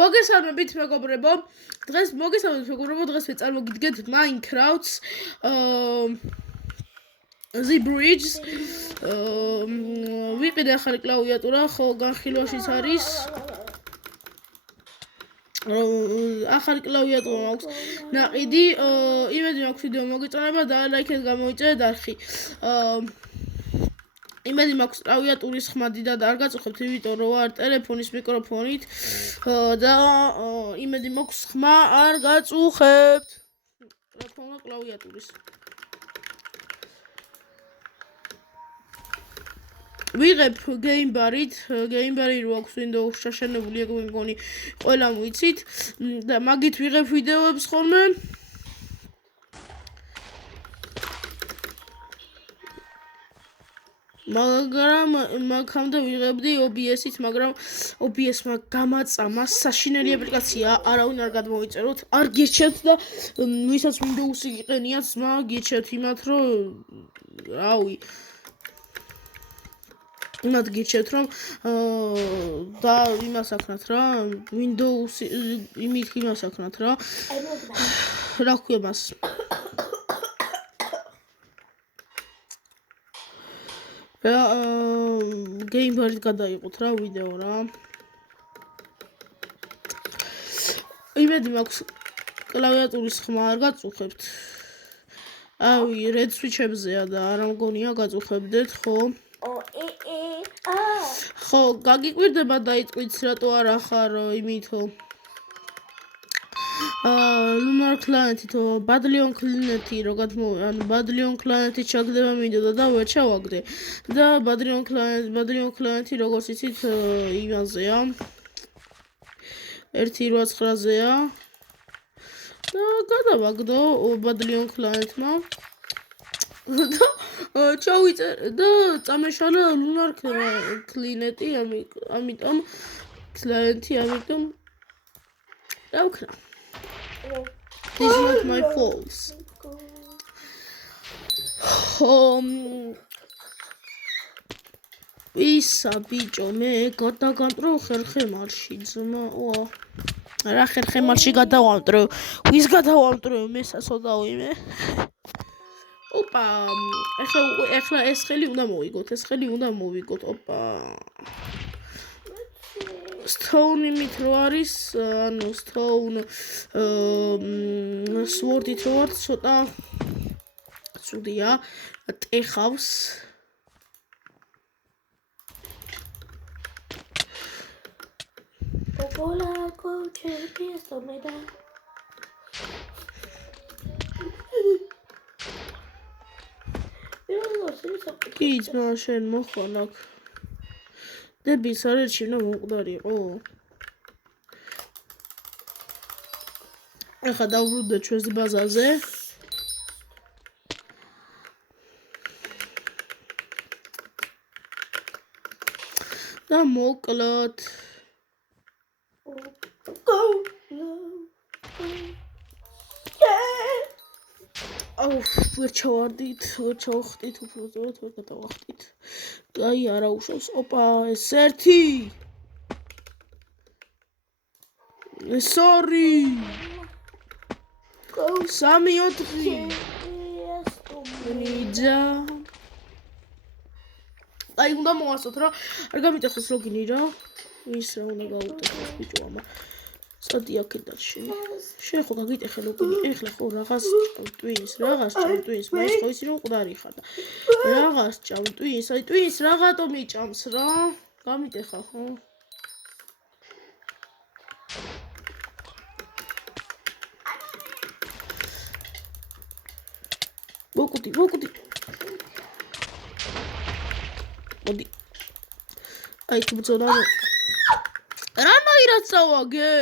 მოგესალმებით მეგობრებო. დღეს დღეს ვეწარმოგიდგენთ Minecraft-ს The Bridge. ვიყიდე ახალი კლავიატურა, ხო განხილვაშიც არის. ახალი კლავიატურა მაქვს ნაყიდი. იმედი მაქვს ვიდეო მოგეწონება და ლაიქეთ გამოიწერეთ არხი. იმედი მაქვს კლავიატურის ხმა დიდად არ გაწუხებთ, იმიტომ რომ ვარ ტელეფონის მიკროფონით და იმედი მაქვს ხმა არ გაწუხებთ. რა თქმა უნდა კლავიატურის. ვიღებ გეიმბარით, გეიმბარი რო აქვს Windows შაშენებული, ეგ მგონი ყველა მოიცით და მაგით ვიღებ ვიდეოებს ხოლმე. მაგრამ მაგამდე ვიღებდი OBS-ით, მაგრამ OBS-მა გამაწამა საშინელი აპლიკაცია, არავინ არ გადმოიწეროთ, არ გიჩვენთ და ვისაც Windows-ი იყენიათ, ძმა გიჩვენთ იმათ, რომ რავი იმათ გიჩვენთ, რომ და იმას აქნათ რა, Windows იმით იმას აქნათ რა. რა ქვია მას? გეიმბარით გადაიყოთ რა ვიდეო რა. იმედი მაქვს კლავიატურის ხმა არ გაწუხებთ. ავი red switch-ებზეა და არ მგონია გაწუხებდეთ, ხო? ხო, გაგიკვირდება დაიწყვით რატო არ ახარ იმითო. Lunar Client-ით Badlion Client-ი რო ანუ Badlion Client-ი ჩაგდება მინდოდა და ვერ ჩავაგდე. და Badlion Client-ი როგორც იცით იმაზეა. 1.89-ზეა. და გადავაგდო Badlion Client-მა. და ჩავიწერ და წამეშალა Lunar Client-ი, ამიტომ Client-ი, ამიტომ დავქნა. This is not my fault. Ისა ბიჭო, მე გადაგამტრო ხერხემალში ძმა. რა ხერხემალში გადავამტრო? ვის გადავამტრო? მე სასოდავიმე. ოპა, ეხლა ეს ხელი უნდა მოვიგოთ, ოპა. Stone იმით რო არის, ანუ Stone sword-ით რო არის, ცოტა ცუდია, ტეხავს. კი, ძმა, შენ მოხვან აქ. დებიც არ ერჩივნა მომკვდარიყო. ახლა დავბრუნდეთ ჩვენს ბაზაზე. და მოკლათ. ვერ ჩავარდით, ვერ ჩავხტით, უბრალოდ ვერ გადავახტით. აი არა უშავს. ოპა, ეს ერთი. Sorry. 3-4. ნიჯა. აი უნდა მოვასწოთ რა. არ გამიტეხოს ლოგინი რა. ის რა უნდა გაუტეხოს ბიჭო ამა. წადი აქედან შენ ხო გაგიტეხე ლოგინი. ეხლა ხო რაღაც ჭამტვინს, მაინც ხო ისი რომ მკვდარი ხარ და რაღაც ჭამტვინს, აი ტვინს რაღაცო მიჭამს რა. გამიტეხა ხო? მოკუდი. მოდი. აი თუ ბძოლა. რა მაირად წავაგე?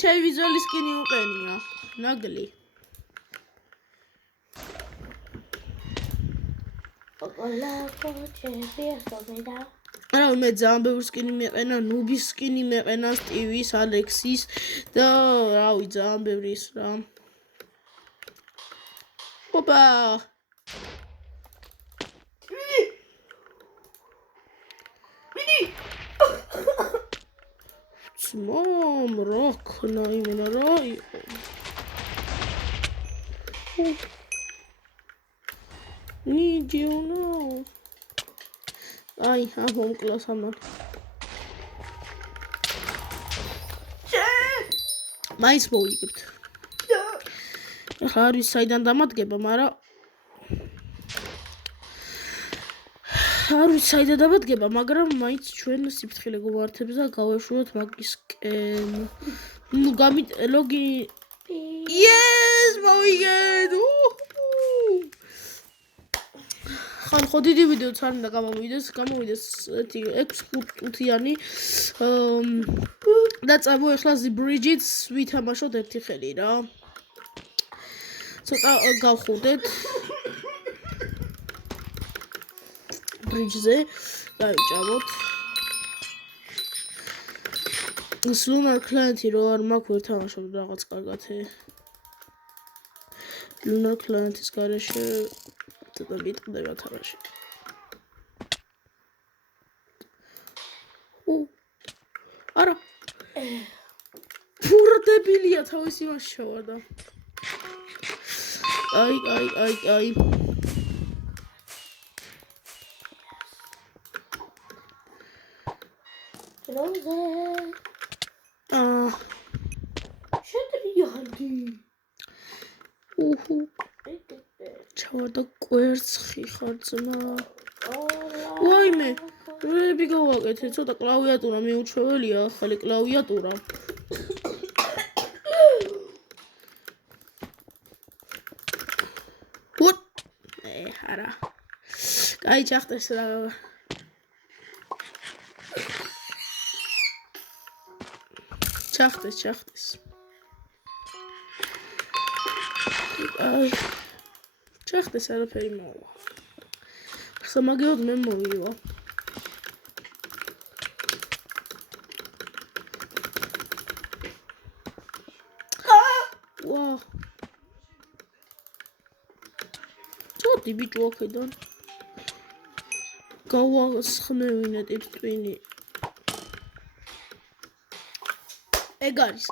ჩემი ვიზუალი სკინი უყენია. ნაგლი. არა, მე ძალიან ბევრი სკინი მეყენა, ნუბის სკინი მეყენა, სტივის, ალექსის და რავი, ძალიან ბევრი ის რა. ოპა. მომ რა ქნა იმენა რა იყო Need you know აი მომკლას ამან მაინც მოვიგებთ ახლა არის საიდან დამადგება მაგრამ არ ვიცი საიდან დამადგება მაგრამ მაინც ჩვენ სიფრთხილე გვართებს და გავეშუროთ მაგისკენ ნუ ლოგი yes მოვიგეთ ხან ხო დიდი ვიდეოც არ უნდა გამოვიდეს 6-5-5-იანი და წამო ახლა ზიბრიჯიც ვითამაშოთ ერთი ხელი რა ცოტა გავხურდეთ ბრიჯზე დავიჭამოთ ის ლუნარ კლაენტი რო არ მაქვს ვერ თამაშობ რაღაც კარგათე ლუნარ კლაენტის გარეშე ცოტა მიტყდება თამაში არა პურა დებილია თავისი მას შევარდა აი როზე შეტრიალდი ჩავარდა კვერცხი ხარწმა ვაიმე რები გავაკეთე ცოტა კლავიატურა მიუჩვეველია ახალი კლავიატურა არა კაი ჩახტეს რა ჩახტეს აი ჩახტეს არაფერი მოვა ხსა მაგიოდ მე მოვივა ვა ცოტი ბიჭო აქედან გავასხმევინეთ ტვინი ეგ არის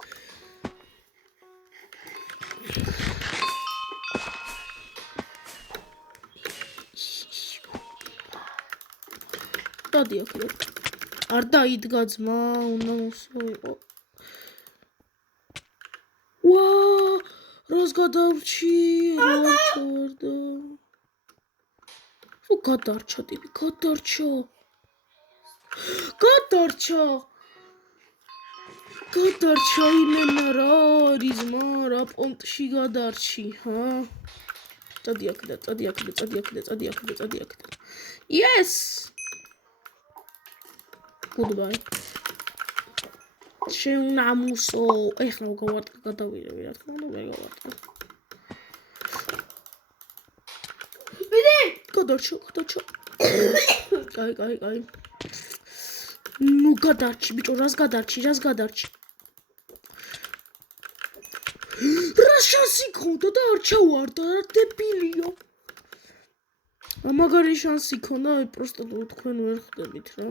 დადი ახლა არ დაიდგა ძმა უნდა მოსულიყო ვა რას გადარჩი რა ჩორდა ო გადარჩა ტიპი გადარჩა იმენა რა არის ძმა რა პონტში გადარჩი ჰა წადი აქედან yes goodbye შეუნამუსო ეხლა გავარტყა გადავირები რა თქმა უნდა მე გავარტყა ვიდე გადარჩა კაი ნუ გადარჩი ბიჭო რას გადარჩი რა შანსი ქონდა და არ ჩავარდა რა დებილია მაგარი შანსი ქონდა პროსტა თქვენ ვერ ხდებით რა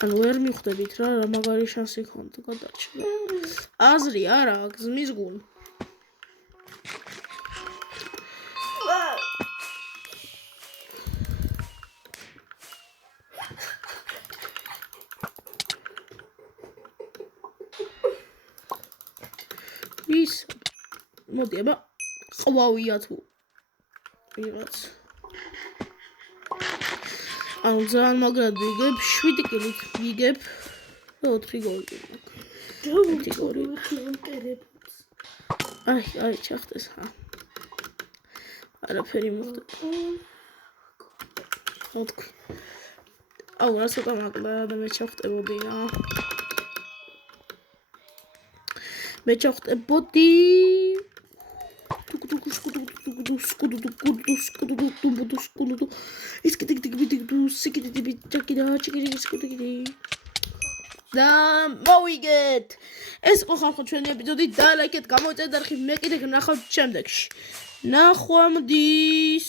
ანუ ვერ მიხვდებით რა მაგარი შანსი ქონდა გადარჩა აზრი არა გზმის გულ ის მოდი აბა ყვავია თუ ვიღაც ანუ ძალიან მაგრად ვიგებ 7 კილით ვიგებ და 4 გოლი აი ჩახტეს ხა არაფერი მოხდა აუ რა ცოტა მაგდა და მე ჩახტებოდი რა მე ჩახტებოდი და მოვიგეთ ეს იყო ხალხო ჩვენი ეპიზოდი და ლაიქეთ გამოიწვიეთ და ხი მე კიდე ვნახავთ შემდეგში ნახვამდის